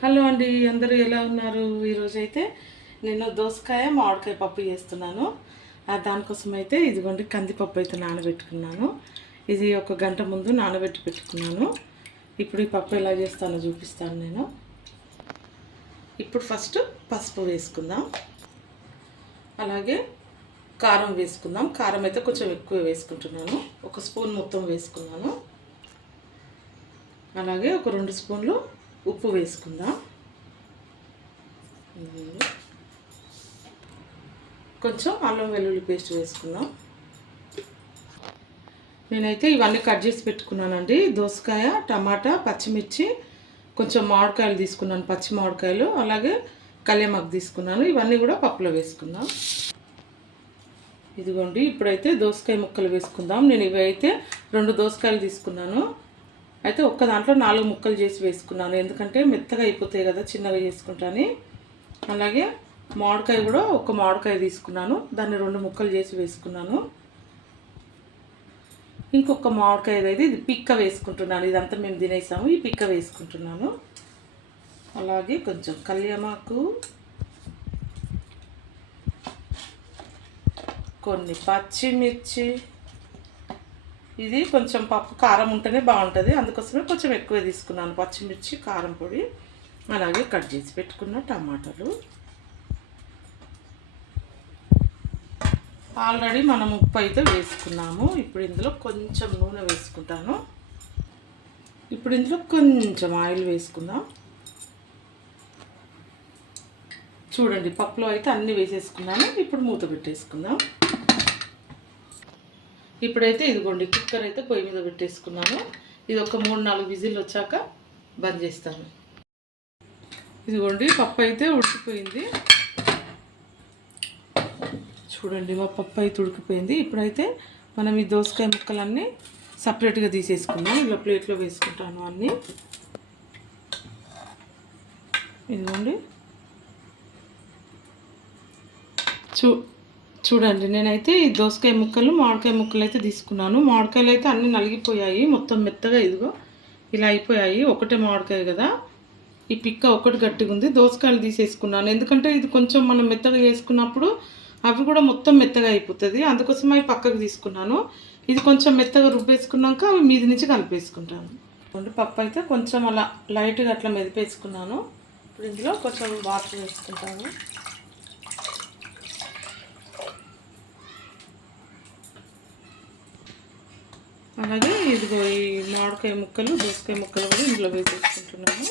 Hello అండి అందరూ ఎలా ఉన్నారు? ఈరోజు అయితే నేను దోసకాయ మామిడికాయ పప్పు చేస్తున్నాను. దానికోసం అయితే ఇదిగోండి కందిపప్పు అయితే నానబెట్టుకున్నాను. ఇది ఒక గంట ముందు నానబెట్టి పెట్టుకున్నాను. ఇప్పుడు ఈ పప్పు ఎలా చేస్తానో చూపిస్తాను నేను. ఇప్పుడు ఫస్ట్ పసుపు వేసుకుందాం. అలాగే కారం వేసుకుందాం. కారం అయితే కొంచెం ఎక్కువ వేసుకుంటున్నాను. ఒక స్పూన్ మొత్తం వేసుకున్నాను. అలాగే ఒక రెండు స్పూన్లు ఉప్పు వేసుకుందాం. కొంచెం అల్లం వెల్లుల్లి పేస్ట్ వేసుకుందాం. నేనైతే ఇవన్నీ కట్ చేసి పెట్టుకున్నానండి. దోసకాయ టమాటా పచ్చిమిర్చి కొంచెం మామిడికాయలు తీసుకున్నాను పచ్చి మామిడికాయలు అలాగే కళ్యామాకు తీసుకున్నాను. ఇవన్నీ కూడా పప్పులో వేసుకుందాం. ఇదిగోండి ఇప్పుడైతే దోసకాయ ముక్కలు వేసుకుందాం. నేను ఇవి అయితే రెండు దోసకాయలు తీసుకున్నాను. అయితే ఒక్క దాంట్లో నాలుగు ముక్కలు చేసి వేసుకున్నాను. ఎందుకంటే మెత్తగా అయిపోతాయి కదా చిన్నగా చేసుకుంటాను. అలాగే మామిడికాయ కూడా ఒక మామిడికాయ తీసుకున్నాను. దాన్ని రెండు ముక్కలు చేసి వేసుకున్నాను. ఇంకొక మామిడికాయ అయితే ఇది పిక్క వేసుకుంటున్నాను. ఇదంతా మేము తినేసాము. ఈ పిక్క వేసుకుంటున్నాను. అలాగే కొంచెం కళ్యామాకు కొన్ని పచ్చిమిర్చి ఇది కొంచెం పప్పు కారం ఉంటేనే బాగుంటుంది. అందుకోసమే కొంచెం ఎక్కువ తీసుకున్నాను. పచ్చిమిర్చి కారం పొడి అలాగే కట్ చేసి పెట్టుకున్న టమాటాలు. ఆల్రెడీ మనం ఉప్పు అయితే వేసుకున్నాము. ఇప్పుడు ఇందులో కొంచెం నూనె వేసుకుంటాను. ఇప్పుడు ఇందులో కొంచెం ఆయిల్ వేసుకుందాం. చూడండి పప్పులో అయితే అన్నీ వేసేసుకున్నాను. ఇప్పుడు మూత పెట్టేసుకుందాం. ఇప్పుడైతే ఇదిగోండి కుక్కర్ అయితే పొయ్యి మీద పెట్టేసుకున్నాను. ఇది ఒక మూడు నాలుగు విజిల్ వచ్చాక బంద్ చేస్తాను. ఇదిగోండి పప్పు అయితే ఉడికిపోయింది. చూడండి మా పప్పు అయితే ఉడికిపోయింది. ఇప్పుడైతే మనం ఈ దోసకాయ ముక్కలన్నీ సపరేట్గా తీసేసుకుందాం. ఇలా ప్లేట్లో వేసుకుంటాను అన్నీ. ఇదిగోండి. చూ చూడండి నేనైతే ఈ దోసకాయ ముక్కలు మామిడికాయ ముక్కలు అయితే తీసుకున్నాను. మామిడికాయలు అయితే అన్నీ నలిగిపోయాయి. మొత్తం మెత్తగా ఇదిగో ఇలా అయిపోయాయి. ఒకటే మామిడికాయ కదా. ఈ పిక్క ఒకటి గట్టిగా ఉంది. దోసకాయలు తీసేసుకున్నాను. ఎందుకంటే ఇది కొంచెం మనం మెత్తగా చేసుకున్నప్పుడు అవి కూడా మొత్తం మెత్తగా అయిపోతుంది. అందుకోసం అవి పక్కకు తీసుకున్నాను. ఇది కొంచెం మెత్తగా రుబ్బేసుకున్నాక అవి మీది నుంచి కలిపేసుకుంటాను. పప్పు అయితే కొంచెం అలా లైట్గా అట్లా మెదిపేసుకున్నాను. ఇప్పుడు ఇందులో కొంచెం వాటర్ వేసుకుంటాను. అలాగే ఇదిగో ఈ మామిడికాయ ముక్కలు దోసకాయ ముక్కలు కూడా ఇందులో వేసేసుకుంటున్నాము.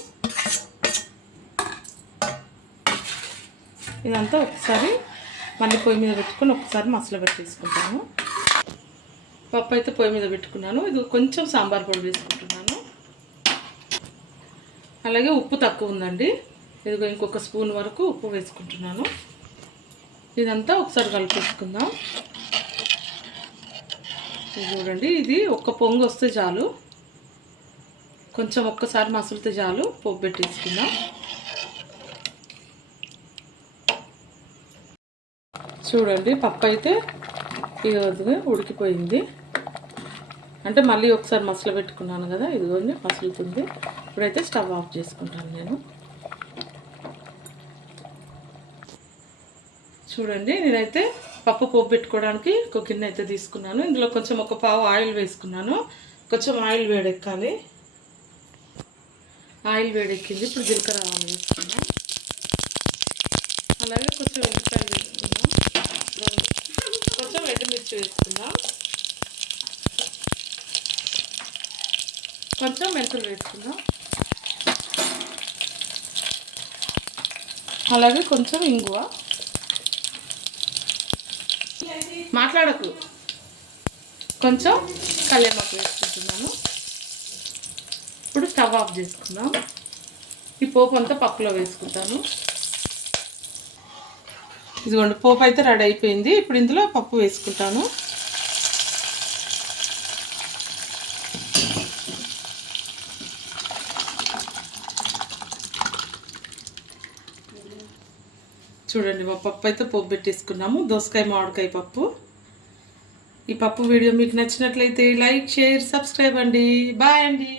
ఇదంతా ఒకసారి మళ్ళీ పొయ్యి మీద పెట్టుకొని ఒకసారి మసాలా పెట్టేసుకుంటాము పప్పు అయితే పొయ్యి మీద పెట్టుకున్నాను. ఇది కొంచెం సాంబార్ పొడి వేసుకుంటున్నాను. అలాగే ఉప్పు తక్కువ ఉందండి. ఇదిగో ఇంకొక స్పూన్ వరకు ఉప్పు వేసుకుంటున్నాను. ఇదంతా ఒకసారి కలిపేసుకుందాం చూడండి ఇది ఒక్క పొంగు వస్తే చాలు. కొంచెం ఒక్కసారి మసులితే చాలు పోపు పెట్టేసుకుందాం. చూడండి పప్పు అయితే ఇదిగో ఉడికిపోయింది. అంటే మళ్ళీ ఒకసారి మసలు పెట్టుకున్నాను కదా ఇదిగోండి మసులుతుంది. ఇప్పుడైతే స్టవ్ ఆఫ్ చేసుకుంటాను నేను. చూడండి నేనైతే పప్పు పోపు పెట్టుకోవడానికి ఒక గిన్నె అయితే తీసుకున్నాను. ఇందులో కొంచెం ఒక పావు ఆయిల్ వేసుకున్నాను. కొంచెం ఆయిల్ వేడెక్కాలి. ఆయిల్ వేడెక్కింది. ఇప్పుడు జీలకర్ర ఆవాలు వేసుకున్నాం అలాగే కొంచెం వెల్లిపాయలు వేసుకున్నాం కొంచెం ఎండుమిర్చి వేసుకుందాం. కొంచెం మెంతులు వేసుకుందాం. అలాగే కొంచెం ఇంగువ. మాట్లాడకు. కొంచెం కళ్యాణకు వేసుకుంటున్నాను. ఇప్పుడు స్టవ్ ఆఫ్ చేసుకుందాం. ఈ పోపు అంతా పప్పులో వేసుకుంటాను. ఇదిగోండి పోపు అయితే రెడీ అయిపోయింది. ఇప్పుడు ఇందులో పప్పు వేసుకుంటాను. చూడండి మా పప్పు అయితే పోపు పెట్టేసుకున్నాము. దోసకాయ మామిడికాయ పప్పు. ఈ పప్పు వీడియో మీకు నచ్చినట్లయితే లైక్ షేర్ సబ్స్క్రైబ్ అండి. బాయ్ అండి.